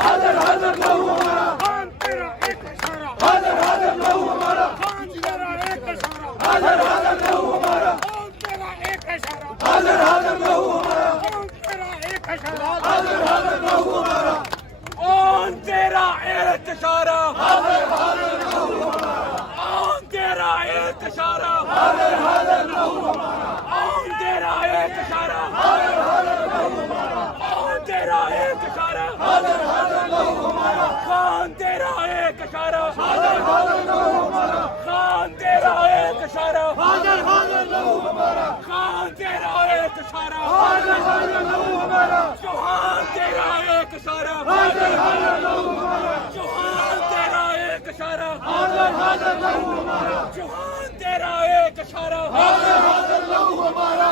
हाजिर हाजिर लहू हमारा, खान तेरा एक इशारा, हाजिर हाजिर लहू हमारा, खान तेरा एक इशारा, हाजिर हाजिर लहू हमारा, खान तेरा एक इशारा, हाजिर हाजिर लहू हमारा, खान तेरा एक इशारा, हाजिर हाजिर लहू हमारा, खान तेरा एक इशारा, हाजिर हाजिर लहू हमारा, खान तेरा एक इशारा, हाजिर हाजिर लहू हमारा, खान तेरा एक इशारा, हाजिर हाजिर लहू हमारा, खान तेरा एक इशारा, हाजिर हाजिर लहू हमारा, खान तेरा एक इशारा, हाजिर हाजिर लहू हमारा, खान तेरा एक इशारा, हाजिर हाजिर लहू हमारा, खान तेरा एक इशारा, हाजिर हाजिर लहू हमारा, चौहान तेरा एक इशारा, हाजिर हाजिर लहू हमारा, चौहान तेरा एक इशारा, हाजिर हाजिर लहू हमारा, चौहान तेरा एक इशारा, हाजिर हाजिर लहू हमारा,